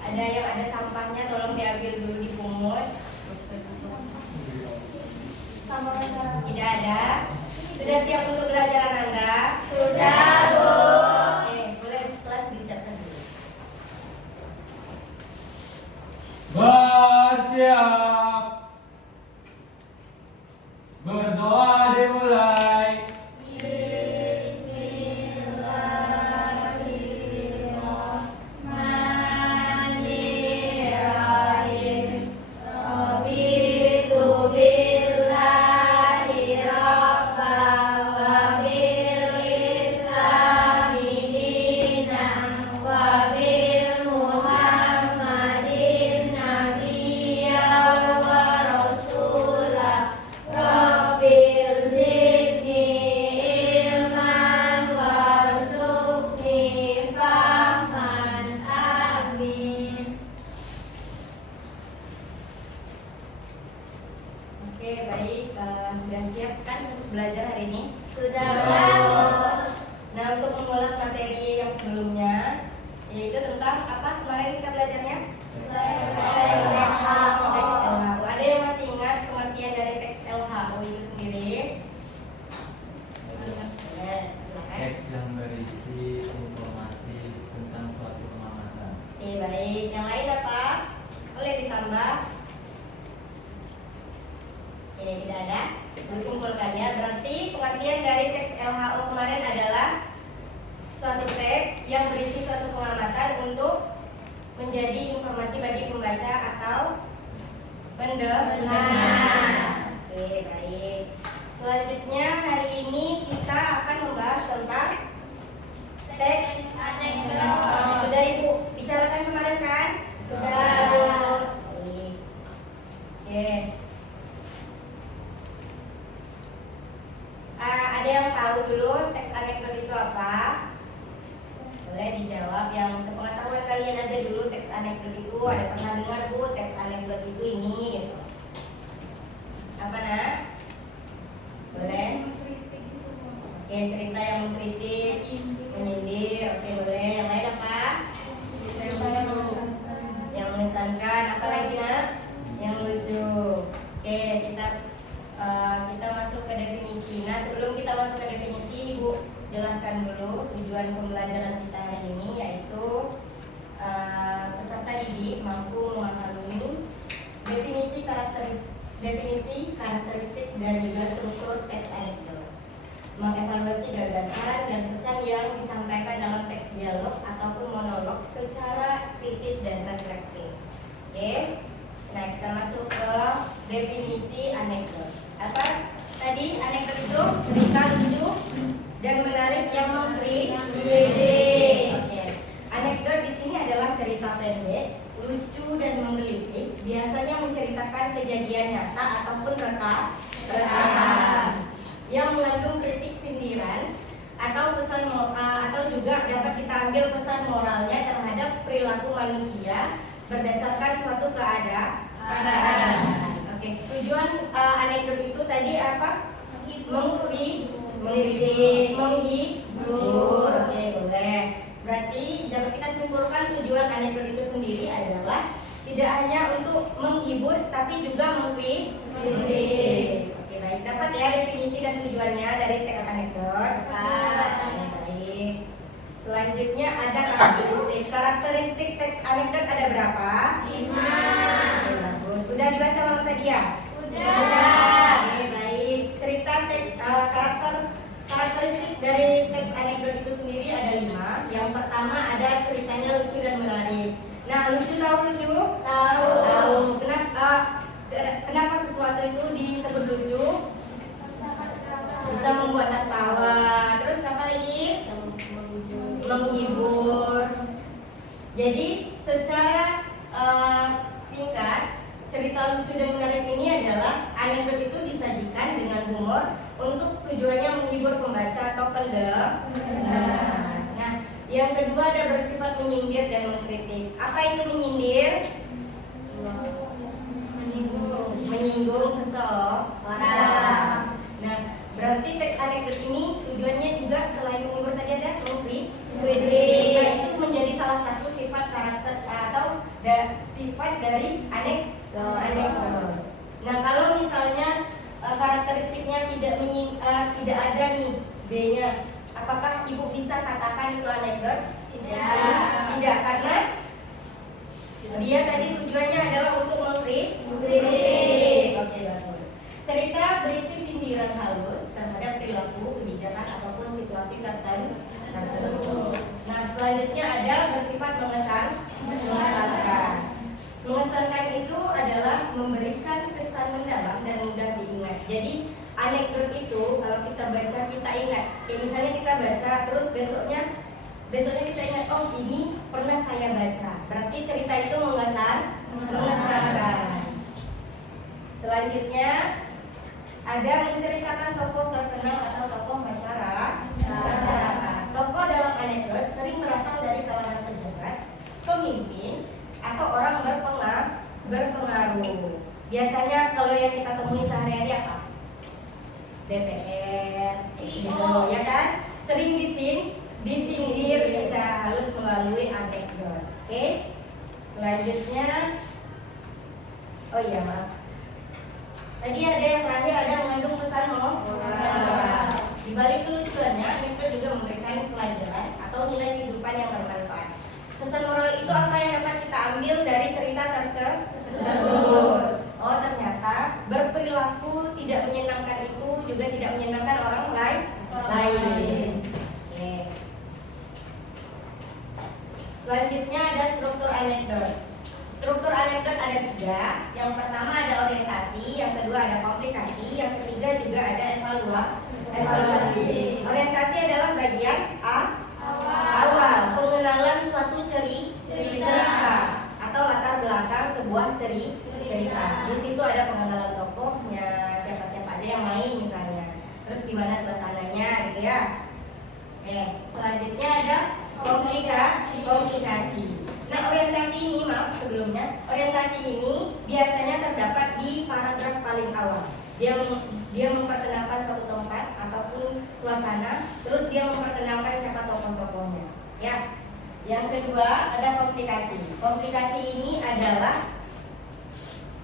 Ada yang ada sampahnya, tolong diambil dulu, dipungut. Tidak ada. Sudah siap untuk belajaran Anda? Sudah, Bu. Oke, boleh kelas disiapkan dulu. Bersiap. Berdoa dimulai. Bismillahirrahmanirrahim. Raditu billahi rabban wa bil islami dinan wa bil Muhammadin nabiyyan wa rasulah. Rabbil zidni ilman warzuqni fahman. Amin. Oke, baik. Sudah siap kan untuk belajar hari ini? Sudah, Bu. Nah, untuk mengulas materi yang sebelumnya, yaitu tentang apa kemarin kita belajarnya? Teks LHU. Ada yang masih ingat pengertian dari teks LHU itu sendiri? Boleh, silakan. Teks yang berisi informasi tentang suatu pengamatan. Oke, baik. Yang lain apa? Boleh ditambah? Oke, tidak ada. Terus simpulkannya, berarti pengertian dari teks LHU kemarin adalah suatu teks yang berisi suatu pengamatan untuk menjadi informasi bagi pembaca atau pendengar. Oke, baik. Selanjutnya hari ini kita akan membahas tentang teks anekdot. Sudah Ibu bicarakan kemarin kan? Sudah, Bu. Baik. Oke. Ada yang tahu dulu teks anekdot itu apa? Boleh dijawab yang sepengetahuan kalian aja dulu. Teks anekdot itu ada pernah dengar Bu, teks anekdot itu ini gitu. Apa nah? Boleh? Oke, cerita yang mengkritik, menyindir. Oke, boleh. Yang lain apa? Yang mengesankan. Apa lagi nak? Yang lucu. Oke, kita masuk ke definisi. Nah, sebelum kita masuk ke definisi, Ibu jelaskan dulu tujuan pembelajaran kita hari ini, yaitu peserta didik mampu memahami definisi karakteristik dan juga struktur teks anekdot, mengevaluasi gagasan dan pesan yang disampaikan dalam teks dialog ataupun monolog secara kritis dan reflektif. Oke, nah kita masuk ke definisi anekdot. Apa tadi anekdot itu? Cerita lucu dan menarik yang mengkritik. Oke. Anekdot di sini adalah cerita pendek, lucu dan menggelitik, biasanya menceritakan kejadian nyata ataupun rekaman yang mengandung kritik sindiran atau pesan atau juga dapat kita ambil pesan moralnya terhadap perilaku manusia berdasarkan suatu keadaan. Oke, tujuan anekdot itu tadi apa? Menghibur. Oke, boleh. Berarti dapat kita simpulkan tujuan anekdot itu sendiri adalah tidak hanya untuk menghibur tapi juga mengkritik. Oke, baik. Dapat ya definisi dan tujuannya dari teks anekdot. Baik. Selanjutnya ada karakteristik. Karakteristik teks anekdot ada berapa? 5. Oke, bagus. Sudah dibaca malam tadi ya? Sudah. Oke, baik. Cerita karakteristik dari teks anekdot itu sendiri ada 5. Yang pertama ada ceritanya lucu dan menarik. Nah, lucu tahu lucu? Tahu. Kenapa sesuatu itu disebut lucu? Bisa membuat tertawa. Terus apa lagi? Menghibur. Jadi secara singkat, cerita lucu dan menarik ini adalah anekdot itu disajikan dengan humor untuk tujuannya menghibur pembaca atau pendengar. Nah, yang kedua ada bersifat menyindir dan mengkritik. Apa itu menyindir? Menyinggung seseorang. Nah, berarti teks anekdot ini tujuannya juga selain menghibur tadi ada mengkritik. Nah, itu menjadi salah satu sifat karakter atau dari anekdot. Nah, kalau misalnya karakteristiknya tidak ada nih B-nya, apakah ibu bisa katakan itu anekdot? Tidak, karena dia tadi tujuannya adalah untuk mengkritik. Oke, bagus. Cerita berisi sindiran halus terhadap perilaku, kebijakan ataupun situasi tertentu. Nah, selanjutnya ada bersifat mengesankan. Mengesankan itu adalah memberikan kesan mendalam dan mudah diingat. Jadi anekdot itu kalau kita baca kita ingat. Kayak misalnya kita baca terus besoknya kita ingat, oh ini pernah saya baca. Berarti cerita itu mengesankan. Selanjutnya ada menceritakan tokoh terkenal atau tokoh masyarakat. Tokoh dalam anekdot sering berasal dari kalangan pejabat, pemimpin, atau orang berpengaruh. Biasanya kalau yang kita temui sehari-hari apa? DPR, ya kan? Sering disindir secara halus melalui anekdot. Oke? Selanjutnya, oh iya maaf. Tadi ada yang terakhir, ada mengandung pesan moral. Di balik kelucuannya, anekdot juga memberikan pelajaran atau nilai kehidupan yang bermanfaat. Pesan moral itu apa yang dapat kita ambil dari cerita tersebut? Oh, ternyata berperilaku tidak menyenangkan itu juga tidak menyenangkan orang lain. Oke. Selanjutnya ada struktur anekdot. Struktur anekdot ada 3. Yang pertama ada orientasi, yang kedua ada komplikasi, yang ketiga juga ada evaluasi. Orientasi adalah bagian awal, pengenalan suatu cerita atau latar belakang sebuah cerita. Di situ ada pengenalan tokohnya, siapa-siapa ada yang main misalnya. Terus gimana suasananya gitu ya. Selanjutnya ada komplikasi. Nah, orientasi ini orientasi ini biasanya terdapat di paragraf paling awal. Dia memperkenalkan suatu tempat ataupun suasana, terus dia memperkenalkan siapa tokoh-tokohnya. Ya. Yang kedua ada komplikasi. Komplikasi ini adalah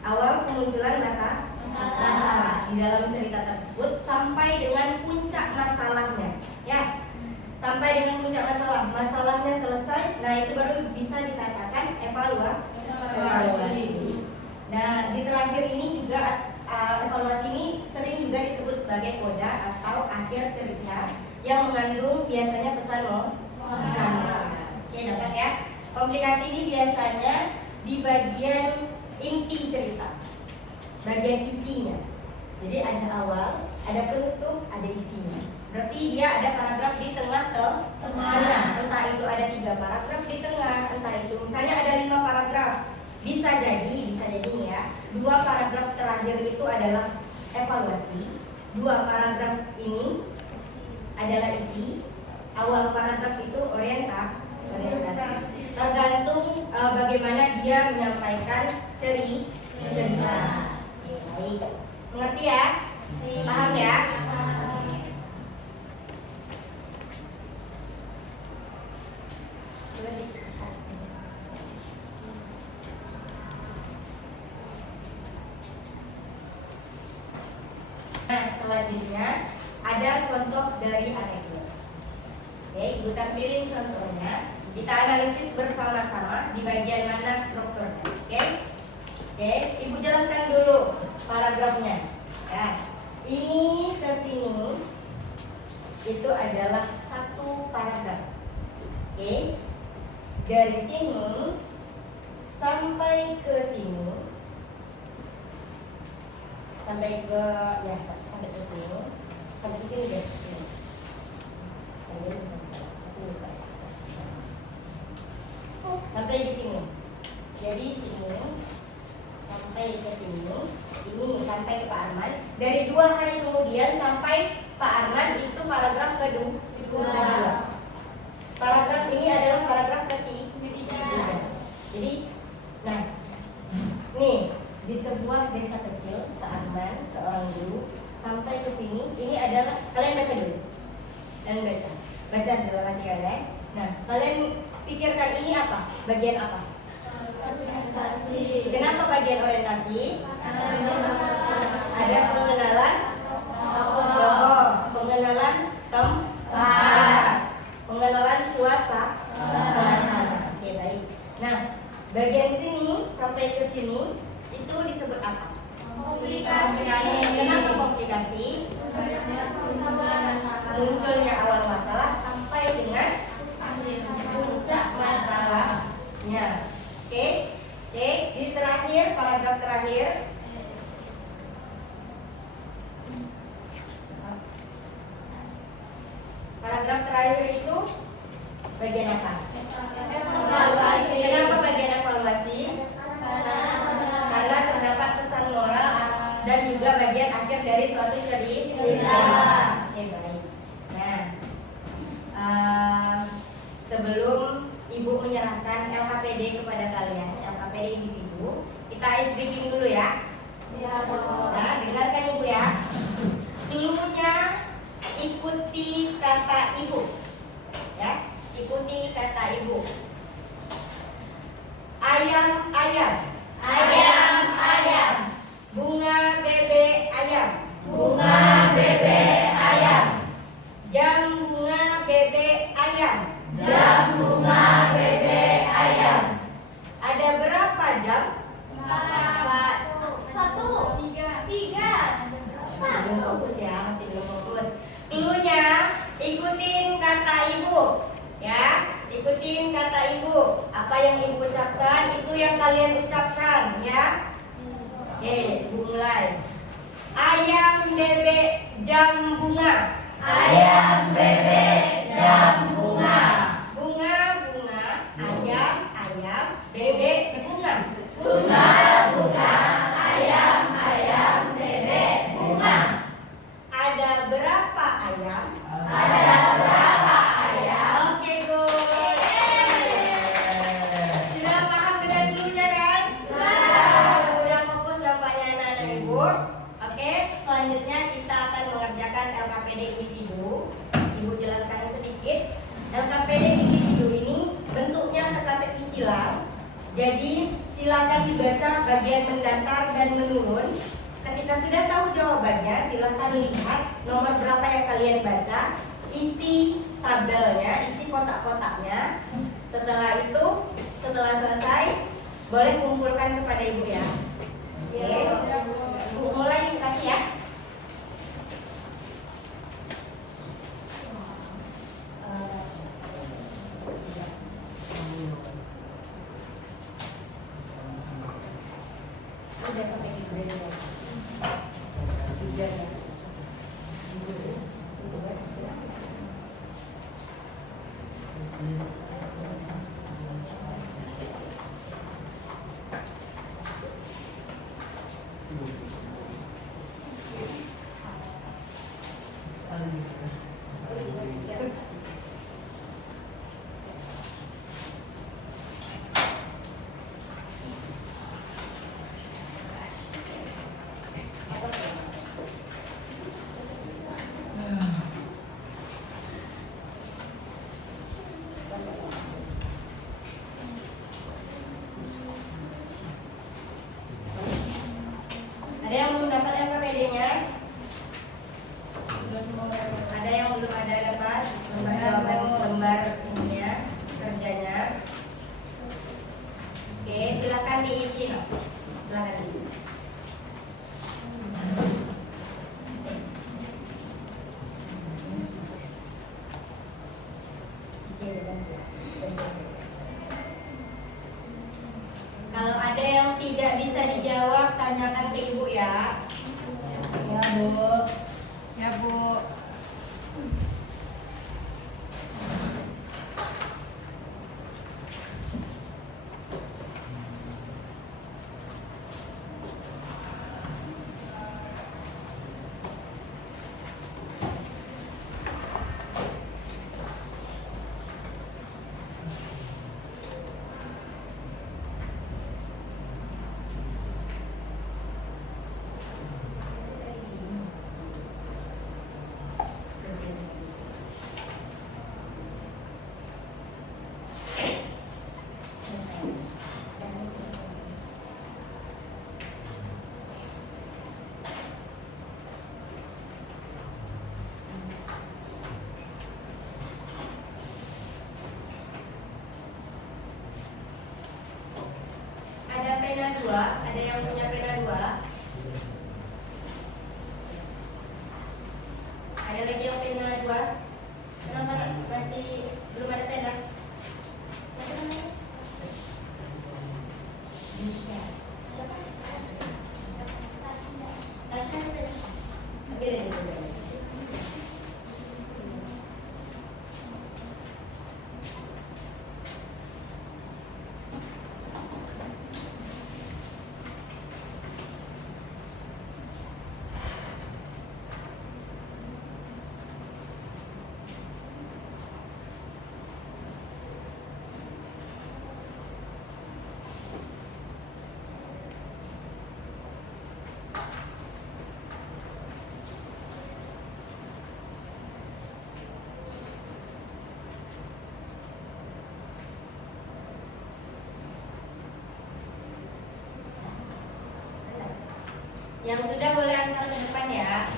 awal kemunculan masalah di dalam cerita tersebut sampai dengan puncak masalahnya. Ya. Sampai dengan puncak masalahnya selesai, nah itu baru bisa dikatakan evaluasi. Nah, di terakhir ini juga evaluasi ini sering juga disebut sebagai koda atau akhir cerita yang mengandung biasanya pesan moral. Oke, dapat ya. Komplikasi ini biasanya di bagian inti cerita, bagian isinya. Jadi ada awal, ada penutup, ada isinya. Berarti dia ada paragraf di tengah. Entah itu ada 3 paragraf di tengah, entah itu misalnya ada 5 paragraf. Bisa jadi nih ya. 2 paragraf terakhir itu adalah evaluasi, 2 paragraf ini adalah isi, awal paragraf itu orientasi. Tergantung bagaimana dia menyampaikan cerita. Baik. Mengerti ya? Paham ya? Nah, selanjutnya ada contoh dari anekdot. Oke, ibu tampilin contohnya. Kita analisis bersama-sama di bagian mana strukturnya. Oke, ibu jelaskan dulu paragrafnya. Ya, ini ke sini itu adalah 1 paragraf. Oke, dari sini sampai ke sini, sampai ke sini, guys. Sampai di sini. Jadi sini sampai ke sini, ini sampai ke Pak Arman. Dari 2 hari kemudian sampai Pak Arman itu paragraf kedua. Paragraf ini adalah paragraf ketiga. Jadi, nah, nih di sebuah desa kecil, Pak Arman seorang guru sampai ke sini. Ini adalah kalian baca dulu. Baca dalam hati kalian. Nah, kalian pikirkan ini apa? Bagian apa? Orientasi. bagian orientasi, ada pengenalan tokoh, pengenalan tempat, pengenalan suasana. Oke, baik. Nah, bagian sini sampai ke sini itu disebut apa? Kenapa komplikasi? Munculnya awal masalah sampai dengan puncak masalahnya. Oke, di terakhir, paragraf terakhir. Paragraf terakhir itu bagian apa? Kenapa bagian evaluasi? Karena terdapat pesan moral dan juga bagian akhir dari suatu cerita. Oke, baik. Nah, sebelum Ibu menyerahkan LKPD kepada kalian, LKPD individu, kita ice breaking dulu ya. Nah, dengarkan Ibu ya. Cluenya ikuti kata Ibu. Ya, ikuti kata Ibu. Ayam-ayam. Ayam-ayam. Bunga bebek ayam. Bunga bebek ayam. Jam bunga bebek ayam. Jam bunga bebek ayam. Ada berapa jam? 1, 3. Masih belum fokus ya, masih belum fokus. Cluenya ikutin kata Ibu. Ya, ikutin kata Ibu. Apa yang Ibu ucapkan itu yang kalian ucapkan ya. Oke, mulai. Ayam bebek jam bunga. Ayam bebek jam bunga. Bunga bunga, ayam ayam, bebek bunga. Bunga bunga. Ayam ayam bebek bunga. Ada berapa ayam? Ada berapa ayam? Oke, good. Sudah paham dengan dulunya kan? Sudah fokus nampaknya anak-anak Ibu. Oke, selanjutnya kita akan mengerjakan LKPD individu. Ibu jelaskan sedikit. LKPD individu ini bentuknya teka-teki silang. Jadi silakan dibaca bagian mendatar dan menurun. Ketika sudah tahu jawabannya, silakan lihat nomor berapa yang kalian baca, isi tabelnya, isi kotak-kotaknya. Setelah itu, setelah selesai, boleh kumpulkan kepada Ibu ya. Oke, Ibu mulai kasih ya. Udah sampai di grade ya. Sudah ya. Ada yang belum dapat LKPD-nya? Ada yang belum ada dapat lembar jawaban, lembar ininya, kerjanya. Oke, silakan diisi. Silakan diisi. Kalau ada yang tidak bisa dijawab, tanyakan ke Ibu ya. Ya, Bu. Ya, Bu. pena 2? Ada yang punya pena 2? Ada lagi yang pena 2? Kenapa masih belum ada pena? Siapa namanya? Nisha. Siapa? Tasya ada pena? Oke deh, yang sudah boleh antar ke depan ya.